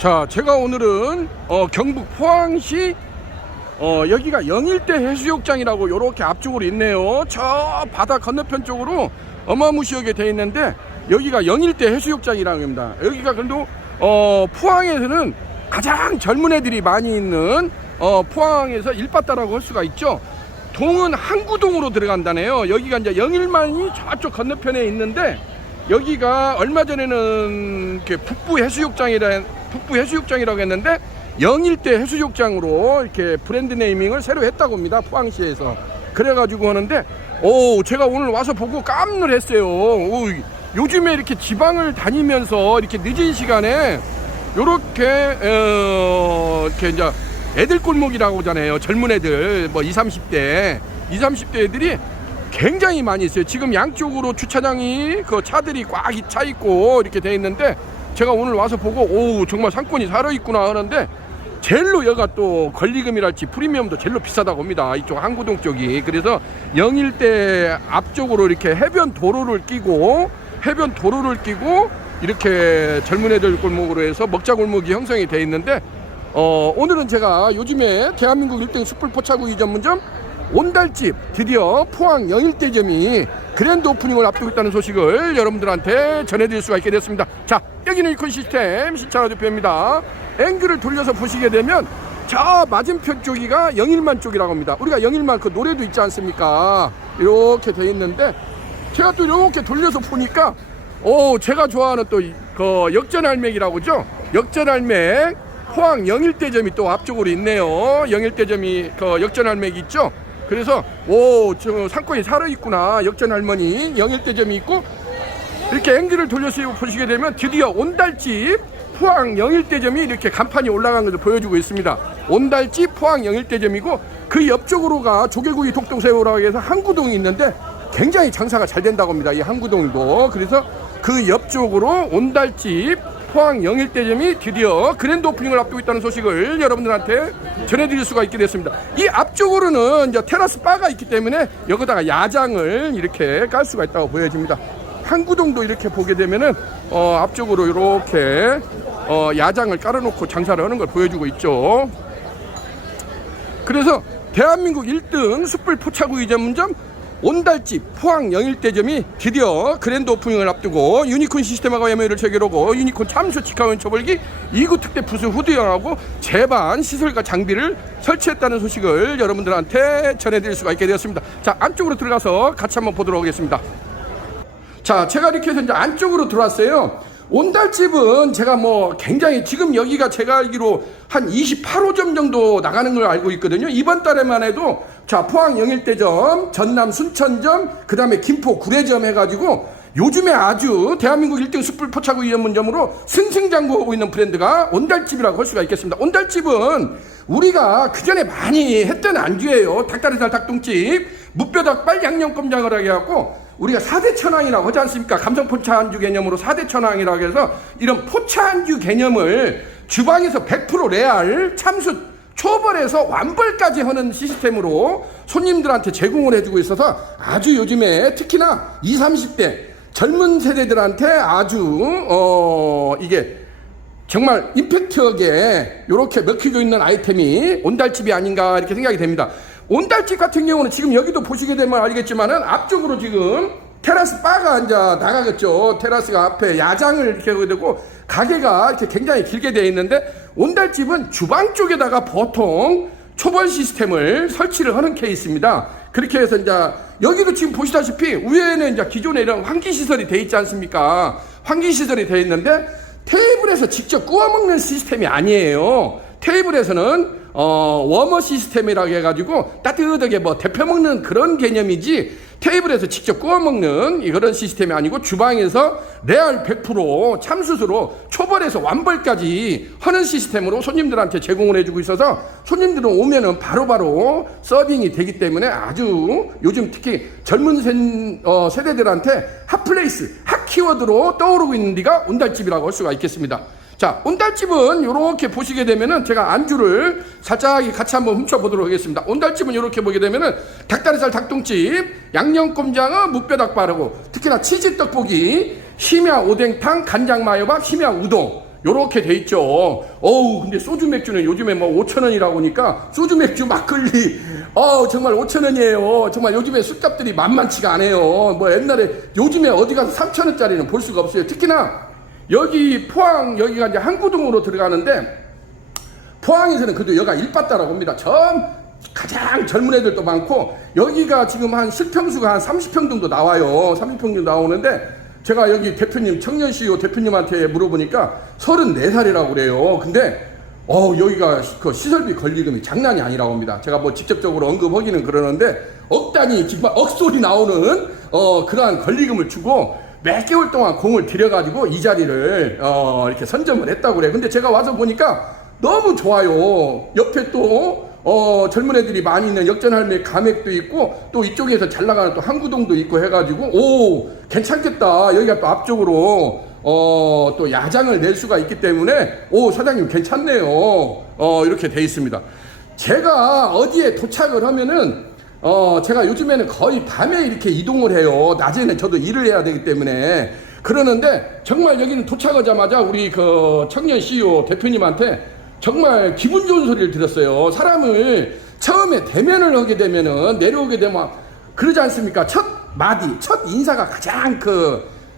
자, 제가 오늘은 경북 포항시 여기가 영일대 해수욕장이라고 이렇게 앞쪽으로 있네요. 저 바다 건너편 쪽으로 어마무시하게 돼 있는데 여기가 영일대 해수욕장이라고 합니다. 여기가 그래도 포항에서는 가장 젊은 애들이 많이 있는 포항에서 일바다라고 할 수가 있죠. 동은 항구동으로 들어간다네요. 여기가 이제 영일만이 저쪽 건너편에 있는데 여기가 얼마 전에는 이렇게 북부 해수욕장이라고 했는데 영일대 해수욕장으로 이렇게 브랜드 네이밍을 새로 했다고 합니다. 포항시에서. 그래가지고 하는데 제가 오늘 와서 보고 깜놀했어요. 요즘에 이렇게 지방을 다니면서 이렇게 늦은 시간에 요렇게 이제 애들 골목이라고 하잖아요. 젊은 애들 뭐 20, 30대 애들이 굉장히 많이 있어요. 지금 양쪽으로 주차장이 그 차들이 꽉 차 있고 이렇게 돼 있는데 제가 오늘 와서 보고 정말 상권이 살아있구나 하는데 제일로 여기가 또 권리금이랄지 프리미엄도 제일로 비싸다고 합니다. 이쪽 항구동 쪽이. 그래서 영일대 앞쪽으로 이렇게 해변 도로를 끼고 이렇게 젊은 애들 골목으로 해서 먹자 골목이 형성이 돼 있는데 오늘은 제가 요즘에 대한민국 1등 숯불 포차구이 전문점 온달집 드디어 포항 영일대점이 그랜드 오프닝을 앞두고 있다는 소식을 여러분들한테 전해드릴 수가 있게 됐습니다. 자, 여기는 이콘 시스템 시차라 대표입니다. 앵글을 돌려서 보시게 되면 저 맞은편 쪽이가 영일만 쪽이라고 합니다. 우리가 영일만 그 노래도 있지 않습니까? 이렇게 돼 있는데 제가 또 이렇게 돌려서 보니까 제가 좋아하는 또 그 역전할맥이라고 하죠. 역전할맥 포항 영일대점이 또 앞쪽으로 있네요. 영일대점이 그 역전할맥이 있죠. 그래서 저 상권이 살아있구나. 역전할머니 영일대점이 있고 이렇게 앵글을 돌려서 보시게 되면 드디어 온달집 포항 영일대점이 이렇게 간판이 올라간 것을 보여주고 있습니다. 온달집 포항 영일대점이고 그 옆쪽으로가 조개구이 독도새우라고 해서 항구동이 있는데 굉장히 장사가 잘 된다고 합니다. 이 항구동도. 그래서 그 옆쪽으로 온달집 포항 영일대점이 드디어 그랜드 오프닝을 앞두고 있다는 소식을 여러분들한테 전해드릴 수가 있게 됐습니다. 이 앞쪽으로는 이제 테라스 바가 있기 때문에 여기다가 야장을 이렇게 깔 수가 있다고 보여집니다. 항구동도 이렇게 보게 되면은 앞쪽으로 이렇게 야장을 깔아놓고 장사를 하는 걸 보여주고 있죠. 그래서 대한민국 1등 숯불 포차구이 전문점 온달집 포항 영일대점이 드디어 그랜드 오프닝을 앞두고 유니콘 시스템하고 MOU를 체결하고 유니콘 참수 직화원 처벌기 2구 특대 부수 후드형하고 제반 시설과 장비를 설치했다는 소식을 여러분들한테 전해드릴 수가 있게 되었습니다. 자, 안쪽으로 들어가서 같이 한번 보도록 하겠습니다. 자, 제가 이렇게 해서 이제 안쪽으로 들어왔어요. 온달집은 제가 굉장히 지금 여기가 제가 알기로 한 28호점 정도 나가는 걸 알고 있거든요. 이번 달에만 해도 자, 포항 영일대점, 전남 순천점, 그 다음에 김포 구례점 해가지고 요즘에 아주 대한민국 1등 숯불 포차구이 전문점으로 승승장구하고 있는 브랜드가 온달집이라고 할 수가 있겠습니다. 온달집은 우리가 그전에 많이 했던 안주예요. 닭다리살 닭똥집, 무뼈닭발 양념꼼장을 하게 해갖고 우리가 4대 천왕이라고 하지 않습니까? 감성 포차 안주 개념으로 4대 천왕이라고 해서 이런 포차 안주 개념을 주방에서 100% 레알 참숯 초벌해서 완벌까지 하는 시스템으로 손님들한테 제공을 해주고 있어서 아주 요즘에 특히나 20, 30대 젊은 세대들한테 아주 이게 정말 임팩트하게 이렇게 먹히고 있는 아이템이 온달집이 아닌가 이렇게 생각이 됩니다. 온달집 같은 경우는 지금 여기도 보시게 되면 알겠지만은 앞쪽으로 지금 테라스 바가 이제 나가겠죠. 테라스가 앞에 야장을 이렇게 하게 되고 가게가 이렇게 굉장히 길게 되어 있는데 온달집은 주방 쪽에다가 보통 초벌 시스템을 설치를 하는 케이스입니다. 그렇게 해서 이제 여기도 지금 보시다시피 위에는 이제 기존에 이런 환기 시설이 되어 있지 않습니까? 환기 시설이 되어 있는데 테이블에서 직접 구워 먹는 시스템이 아니에요. 테이블에서는 워머 시스템이라고 해가지고 따뜻하게 데펴 먹는 그런 개념이지 테이블에서 직접 구워 먹는 그런 시스템이 아니고 주방에서 레알 100% 참숯으로 초벌해서 완벌까지 하는 시스템으로 손님들한테 제공을 해주고 있어서 손님들은 오면은 바로바로 서빙이 되기 때문에 아주 요즘 특히 젊은 세대들한테 핫플레이스, 핫키워드로 떠오르고 있는 데가 온달집이라고 할 수가 있겠습니다. 자, 온달집은 이렇게 보시게 되면은 제가 안주를 살짝 같이 한번 훔쳐보도록 하겠습니다. 온달집은 이렇게 보게 되면은 닭다리살 닭똥집, 양념꼼장어, 무뼈닭 바르고 특히나 치즈떡볶이, 심야 오뎅탕, 간장 마요밥, 심야 우동 요렇게 돼 있죠. 어우, 근데 소주 맥주는 요즘에 뭐 5,000원이라고 하니까 소주 맥주 막걸리, 정말 5,000원이에요. 정말 요즘에 술값들이 만만치가 않아요. 뭐 옛날에, 요즘에 어디 가서 3,000원짜리는 볼 수가 없어요. 특히나 여기 포항, 여기가 이제 항구동으로 들어가는데, 포항에서는 그래도 여기가 일바다라고 합니다. 가장 젊은 애들도 많고, 여기가 지금 한 실평수가 한 30평 정도 나와요. 30평 정도 나오는데, 제가 여기 대표님, 청년 CEO 대표님한테 물어보니까 34살이라고 그래요. 근데, 여기가 그 시설비 권리금이 장난이 아니라고 합니다. 제가 뭐 직접적으로 언급하기는 그러는데, 억 단위, 정말 억소리 나오는, 그러한 권리금을 주고, 몇 개월 동안 공을 들여가지고 이 자리를, 이렇게 선점을 했다고 그래요. 근데 제가 와서 보니까 너무 좋아요. 옆에 또, 젊은 애들이 많이 있는 역전할매 가맥도 있고, 또 이쪽에서 잘 나가는 또 항구동도 있고 해가지고, 오, 괜찮겠다. 여기가 또 앞쪽으로, 또 야장을 낼 수가 있기 때문에, 오, 사장님 괜찮네요. 이렇게 돼 있습니다. 제가 어디에 도착을 하면은, 제가 요즘에는 거의 밤에 이렇게 이동을 해요. 낮에는 저도 일을 해야 되기 때문에. 그러는데, 정말 여기는 도착하자마자 우리 그 청년 CEO 대표님한테 정말 기분 좋은 소리를 들었어요. 사람을 처음에 대면을 하게 되면은, 내려오게 되면, 그러지 않습니까? 첫 인사가 가장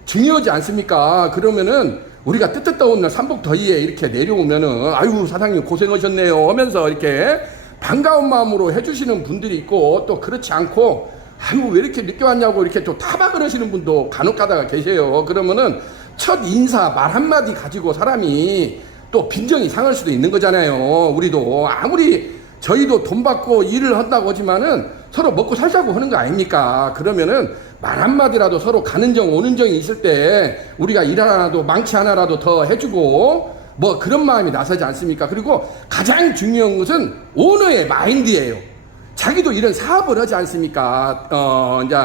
중요하지 않습니까? 그러면은, 우리가 뜨뜻떠운 날 삼복더위에 이렇게 내려오면은, 아유, 사장님 고생하셨네요 하면서 이렇게 반가운 마음으로 해주시는 분들이 있고, 또 그렇지 않고, 아유, 왜 이렇게 늦게 왔냐고 이렇게 또 타박을 하시는 분도 간혹 가다가 계세요. 그러면은, 첫 인사, 말 한마디 가지고 사람이 또 빈정이 상할 수도 있는 거잖아요. 우리도 아무리 저희도 돈 받고 일을 한다고 하지만은 서로 먹고 살자고 하는 거 아닙니까? 그러면은 말 한마디라도 서로 가는 정 오는 정이 있을 때 우리가 일 하나라도 망치 하나라도 더 해주고 뭐 그런 마음이 나서지 않습니까? 그리고 가장 중요한 것은 오너의 마인드예요. 자기도 이런 사업을 하지 않습니까? 이제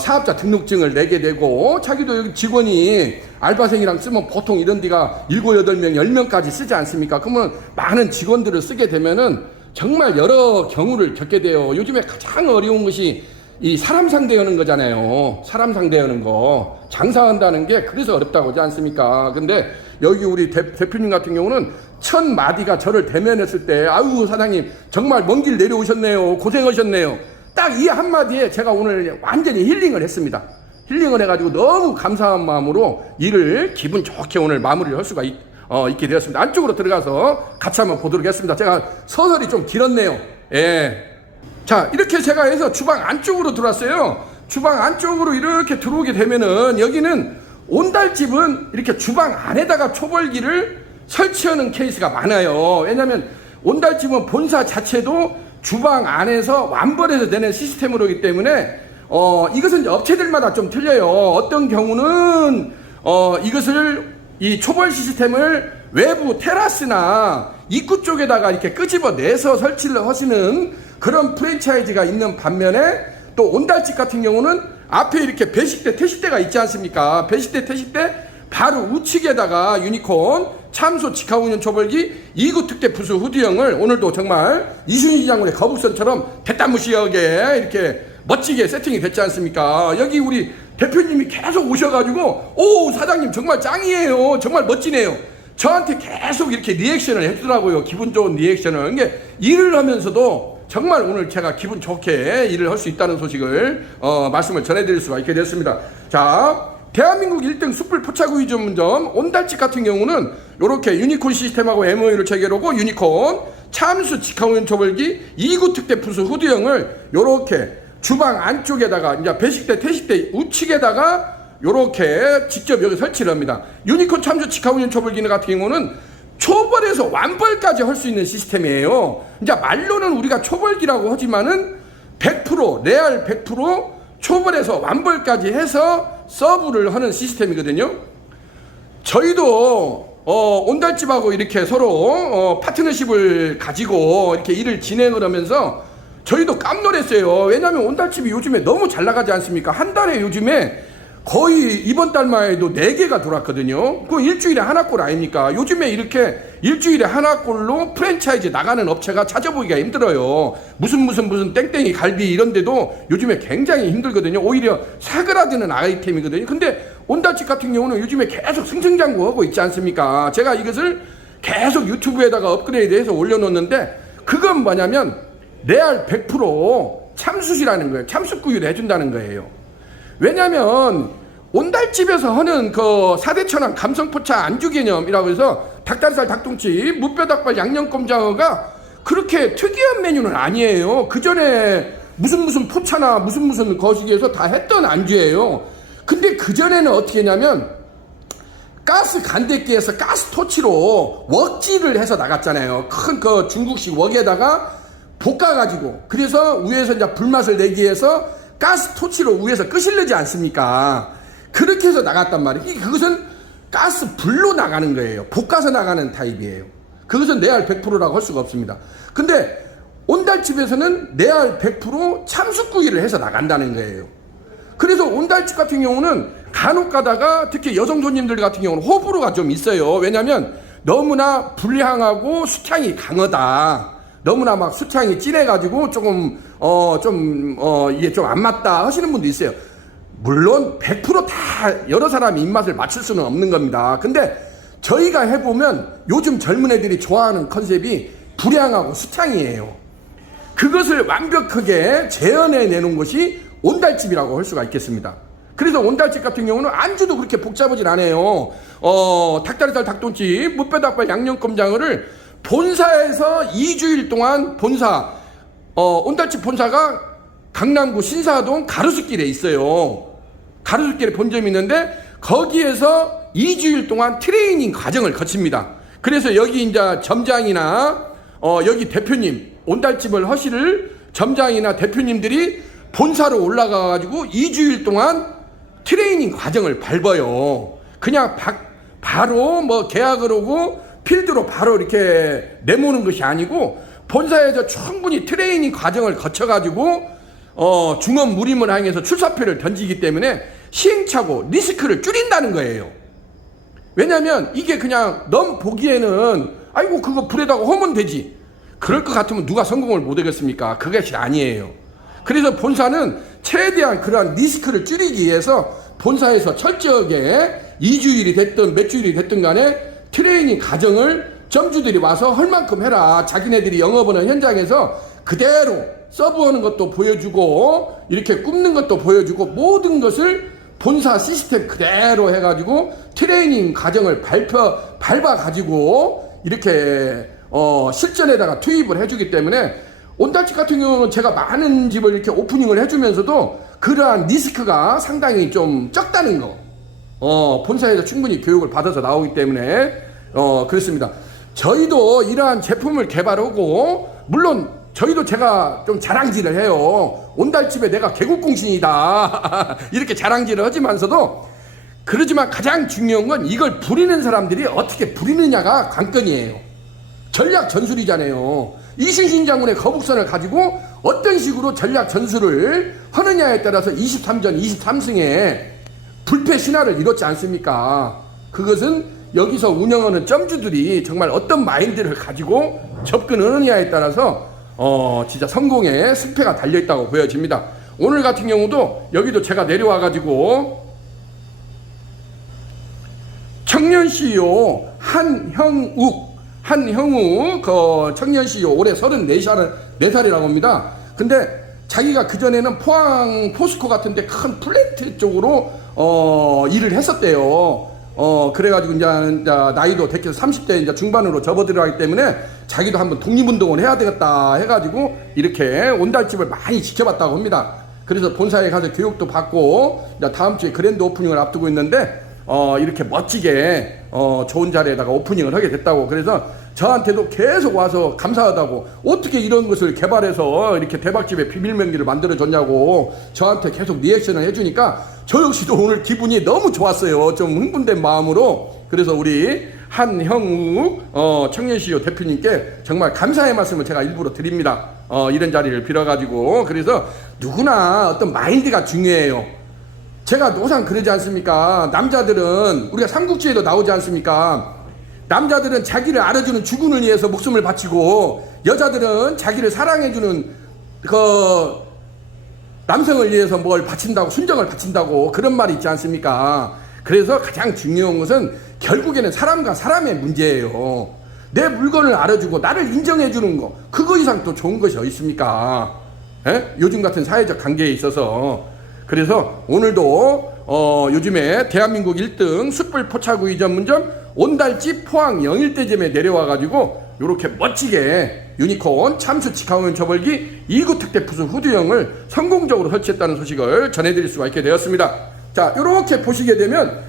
사업자 등록증을 내게 되고, 자기도 여기 직원이 알바생이랑 쓰면 보통 이런 데가 7, 8명, 10명까지 쓰지 않습니까? 그러면 많은 직원들을 쓰게 되면은 정말 여러 경우를 겪게 돼요. 요즘에 가장 어려운 것이 이 사람 상대하는 거잖아요. 사람 상대하는 거. 장사한다는 게 그래서 어렵다고 하지 않습니까? 근데 여기 우리 대표님 같은 경우는 첫 마디가 저를 대면했을 때, 아유, 사장님, 정말 먼 길 내려오셨네요. 고생하셨네요. 딱 이 한마디에 제가 오늘 완전히 힐링을 했습니다. 힐링을 해가지고 너무 감사한 마음으로 일을 기분 좋게 오늘 마무리를 할 수가 있게 되었습니다. 안쪽으로 들어가서 같이 한번 보도록 하겠습니다. 제가 서설이 좀 길었네요. 예. 자, 이렇게 제가 해서 주방 안쪽으로 들어왔어요. 주방 안쪽으로 이렇게 들어오게 되면은 여기는 온달집은 이렇게 주방 안에다가 초벌기를 설치하는 케이스가 많아요. 왜냐하면 온달집은 본사 자체도 주방 안에서 완벌해서 되는 시스템으로 하기 때문에 이것은 이제 업체들마다 좀 틀려요. 어떤 경우는 이것을 이 초벌 시스템을 외부 테라스나 입구 쪽에다가 이렇게 끄집어내서 설치를 하시는 그런 프랜차이즈가 있는 반면에, 또 온달집 같은 경우는 앞에 이렇게 배식대, 퇴식대가 있지 않습니까? 배식대, 퇴식대 바로 우측에다가 유니콘 참소 직화운전 초벌기 2구 특대 부수 후드형을 오늘도 정말 이순희 장군의 거북선처럼 대따무시하게 이렇게 멋지게 세팅이 됐지 않습니까? 여기 우리 대표님이 계속 오셔가지고, 오, 사장님 정말 짱이에요. 정말 멋지네요. 저한테 계속 이렇게 리액션을 해주더라고요. 기분 좋은 리액션을. 이게 일을 하면서도 정말 오늘 제가 기분 좋게 일을 할 수 있다는 소식을 말씀을 전해드릴 수가 있게 됐습니다. 자, 대한민국 1등 숯불 포차구이 전문점 온달집 같은 경우는 이렇게 유니콘 시스템하고 MOU를 체결하고 유니콘 참수 직화운전 초벌기 2구 특대 부수 후드형을 이렇게 주방 안쪽에다가 이제 배식대, 퇴식대 우측에다가 이렇게 직접 여기 설치를 합니다. 유니콘 참수 직화운전 초벌기는 같은 경우는 초벌에서 완벌까지 할 수 있는 시스템이에요. 이제 말로는 우리가 초벌기라고 하지만은 100% 레알 100% 초벌에서 완벌까지 해서 서브를 하는 시스템이거든요. 저희도 온달집하고 이렇게 서로 파트너십을 가지고 이렇게 일을 진행을 하면서 저희도 깜놀했어요. 왜냐하면 온달집이 요즘에 너무 잘 나가지 않습니까? 한 달에 요즘에 거의 이번 달만 해도 4개가 돌았거든요. 그 일주일에 하나꼴 아닙니까? 요즘에 이렇게 일주일에 하나꼴로 프랜차이즈 나가는 업체가 찾아보기가 힘들어요. 무슨 땡땡이 갈비 이런 데도 요즘에 굉장히 힘들거든요. 오히려 사그라드는 아이템이거든요. 근데 온달집 같은 경우는 요즘에 계속 승승장구하고 있지 않습니까? 제가 이것을 계속 유튜브에다가 업그레이드해서 올려놓는데 그건 뭐냐면 레알 100% 참숯이라는 거예요. 참숯구이를 해준다는 거예요. 왜냐면 온달집에서 하는 그 4대 천왕 감성포차 안주개념이라고 해서 닭다리살, 닭똥집, 무뼈닭발, 양념꼼장어가 그렇게 특이한 메뉴는 아니에요. 그 전에 무슨 포차나 무슨 거시기에서 다 했던 안주예요. 근데 그 전에는 어떻게 했냐면 가스 간대기에서 가스 토치로 웍질을 해서 나갔잖아요. 큰 그 중국식 웍에다가 볶아가지고, 그래서 위에서 이제 불맛을 내기 위해서 가스 토치로 위에서 끄실르지 않습니까? 그렇게 해서 나갔단 말이에요. 그것은 가스 불로 나가는 거예요. 볶아서 나가는 타입이에요. 그것은 레알 100%라고 할 수가 없습니다. 근데 온달집에서는 레알 100% 참숯구이를 해서 나간다는 거예요. 그래서 온달집 같은 경우는 간혹 가다가 특히 여성 손님들 같은 경우는 호불호가 좀 있어요. 왜냐면 너무나 불향하고 수향이 강하다. 너무나 막 수향이 진해가지고 조금 이게 좀 안 맞다 하시는 분도 있어요. 물론 100% 여러 사람이 입맛을 맞출 수는 없는 겁니다. 근데 저희가 해보면 요즘 젊은 애들이 좋아하는 컨셉이 불향하고 수향이에요. 그것을 완벽하게 재현해 내놓은 것이 온달집이라고 할 수가 있겠습니다. 그래서 온달집 같은 경우는 안주도 그렇게 복잡하진 않아요. 닭다리살, 닭똥집, 무뼈닭발, 양념꼼장어를 본사에서 2주일 동안 온달집 본사가 강남구 신사동 가로수길에 있어요. 가로수길에 본점이 있는데 거기에서 2주일 동안 트레이닝 과정을 거칩니다. 그래서 여기 이제 점장이나 여기 대표님, 온달집을 하실 점장이나 대표님들이 본사로 올라가가지고 2주일 동안 트레이닝 과정을 밟아요. 그냥 바로 뭐 계약을 하고 필드로 바로 이렇게 내모는 것이 아니고 본사에서 충분히 트레이닝 과정을 거쳐가지고 중원 무림을 향해서 출사표를 던지기 때문에 시행착오 리스크를 줄인다는 거예요. 왜냐면 이게 그냥 넌 보기에는 아이고 그거 불에다가 하면 되지, 그럴 것 같으면 누가 성공을 못 하겠습니까? 그것이 아니에요. 그래서 본사는 최대한 그러한 리스크를 줄이기 위해서 본사에서 철저하게 2주일이 됐든 몇 주일이 됐든 간에 트레이닝 과정을 점주들이 와서 할 만큼 해라. 자기네들이 영업하는 현장에서 그대로 서브하는 것도 보여주고 이렇게 굽는 것도 보여주고 모든 것을 본사 시스템 그대로 해가지고 트레이닝 과정을 밟아가지고 이렇게 실전에다가 투입을 해주기 때문에 온달집 같은 경우는 제가 많은 집을 이렇게 오프닝을 해주면서도 그러한 리스크가 상당히 좀 적다는 거. 본사에서 충분히 교육을 받아서 나오기 때문에 그렇습니다. 저희도 이러한 제품을 개발하고 물론 저희도 제가 좀 자랑질을 해요. 온달집에 내가 개국공신이다 이렇게 자랑질을 하지만서도 그러지만 가장 중요한 건 이걸 부리는 사람들이 어떻게 부리느냐가 관건이에요. 전략 전술이잖아요. 이순신 장군의 거북선을 가지고 어떤 식으로 전략 전술을 하느냐에 따라서 23전 23승에 불패 신화를 이뤘지 않습니까? 그것은 여기서 운영하는 점주들이 정말 어떤 마인드를 가지고 접근하느냐에 따라서 진짜 성공의 승패가 달려있다고 보여집니다. 오늘 같은 경우도 여기도 제가 내려와가지고 청년 CEO 한형욱 청년 CEO 올해 34살이라고 합니다. 근데 자기가 그전에는 포항 포스코 같은데 큰 플랜트 쪽으로 일을 했었대요. 그래가지고 이제 나이도 대개서 30대 이제 중반으로 접어들어가기 때문에 자기도 한번 독립운동을 해야 되겠다 해가지고 이렇게 온달집을 많이 지켜봤다고 합니다. 그래서 본사에 가서 교육도 받고 이제 다음 주에 그랜드 오프닝을 앞두고 있는데 이렇게 멋지게 좋은 자리에다가 오프닝을 하게 됐다고. 그래서 저한테도 계속 와서 감사하다고, 어떻게 이런 것을 개발해서 이렇게 대박집의 비밀명기를 만들어줬냐고 저한테 계속 리액션을 해주니까 저 역시도 오늘 기분이 너무 좋았어요. 좀 흥분된 마음으로. 그래서 우리 한형욱 청년 CEO 대표님께 정말 감사의 말씀을 제가 일부러 드립니다. 이런 자리를 빌어가지고. 그래서 누구나 어떤 마인드가 중요해요. 제가 항상 그러지 않습니까? 남자들은 우리가 삼국지에도 나오지 않습니까? 남자들은 자기를 알아주는 주군을 위해서 목숨을 바치고 여자들은 자기를 사랑해주는 남성을 위해서 뭘 바친다고, 순정을 바친다고 그런 말이 있지 않습니까? 그래서 가장 중요한 것은 결국에는 사람과 사람의 문제예요. 내 물건을 알아주고 나를 인정해 주는 거, 그거 이상 또 좋은 것이 어디 있습니까? 에? 요즘 같은 사회적 관계에 있어서. 그래서 오늘도 요즘에 대한민국 1등 숯불 포차구이 전문점 온달집 포항 영일대점에 내려와가지고 요렇게 멋지게 유니콘 참수 직화면 처벌기 2구 특대 푸스 후드형을 성공적으로 설치했다는 소식을 전해드릴 수가 있게 되었습니다. 자, 요렇게 보시게 되면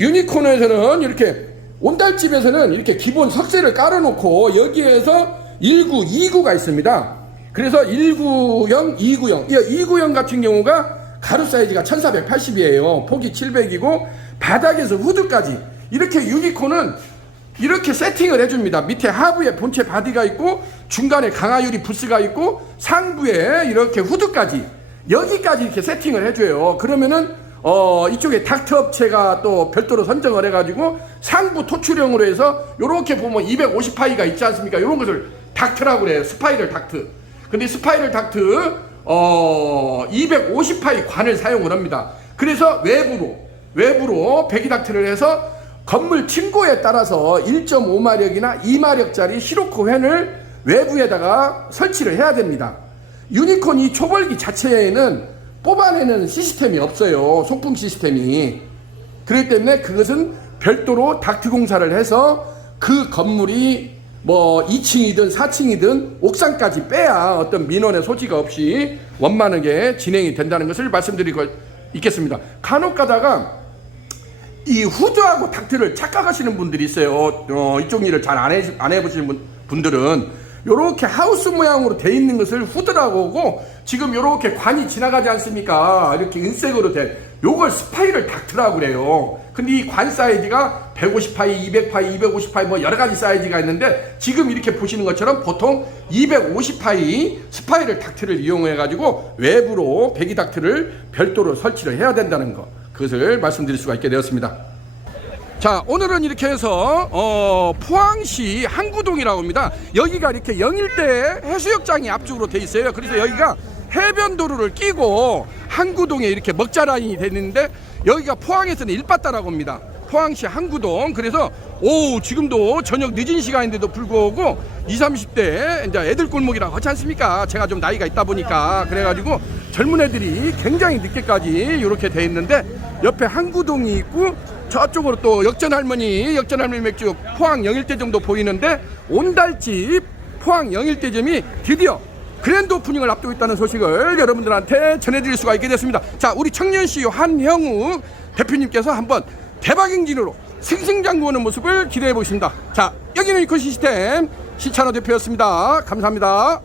유니콘에서는 이렇게 온달집에서는 이렇게 기본 석쇠를 깔아놓고 여기에서 1구, 2구가 있습니다. 그래서 1구형, 2구형. 2구형 같은 경우가 가루 사이즈가 1480이에요. 폭이 700이고 바닥에서 후드까지 이렇게 유니콘은 이렇게 세팅을 해줍니다. 밑에 하부에 본체 바디가 있고 중간에 강화유리 부스가 있고 상부에 이렇게 후드까지 여기까지 이렇게 세팅을 해줘요. 그러면은 이쪽에 닥트 업체가 또 별도로 선정을 해가지고 상부 토출형으로 해서 요렇게 보면 250파이가 있지 않습니까? 요런 것을 닥트라고 그래요. 스파이럴 닥트. 근데 스파이럴 닥트 250파이 관을 사용을 합니다. 그래서 외부로 배기 닥트를 해서 건물 층고에 따라서 1.5마력이나 2마력짜리 시로코 팬을 외부에다가 설치를 해야 됩니다. 유니콘 이 초벌기 자체에는 뽑아내는 시스템이 없어요. 송풍 시스템이. 그렇기 때문에 그것은 별도로 닥트 공사를 해서 그 건물이 뭐 2층이든 4층이든 옥상까지 빼야 어떤 민원의 소지가 없이 원만하게 진행이 된다는 것을 말씀드리고 있겠습니다. 간혹 가다가 이 후드하고 닥트를 착각하시는 분들이 있어요. 이쪽 일을 잘 안 해보시는 분들은 요렇게 하우스 모양으로 돼 있는 것을 후드라고 하고 지금 요렇게 관이 지나가지 않습니까? 이렇게 은색으로 된 요걸 스파이럴 닥트라고 그래요. 근데 이 관 사이즈가 150파이, 200파이, 250파이 뭐 여러 가지 사이즈가 있는데 지금 이렇게 보시는 것처럼 보통 250파이 스파이럴 닥트를 이용해 가지고 외부로 배기 닥트를 별도로 설치를 해야 된다는 거, 그것을 말씀드릴 수가 있게 되었습니다. 자, 오늘은 이렇게 해서 포항시 항구동이라고 합니다. 여기가 이렇게 영일대 해수욕장이 앞쪽으로 돼 있어요. 그래서 여기가 해변도로를 끼고 항구동에 이렇게 먹자라인이 돼 있는데 여기가 포항에서는 일바다라고 합니다. 포항시 항구동. 그래서 지금도 저녁 늦은 시간인데도 불구하고 20, 30대 이제 애들 골목이라고 하지 않습니까? 제가 좀 나이가 있다 보니까 그래가지고 젊은 애들이 굉장히 늦게까지 이렇게 돼 있는데 옆에 항구동이 있고 저쪽으로 또 역전할머니 맥주 포항 영일대점도 보이는데 온달집 포항 영일대점이 드디어 그랜드 오프닝을 앞두고 있다는 소식을 여러분들한테 전해드릴 수가 있게 됐습니다. 자, 우리 청년 CEO 한형우 대표님께서 한번 대박 행진으로 승승장구하는 모습을 기대해 보겠습니다. 자, 여기는 이코시스템 시찬호 대표였습니다. 감사합니다.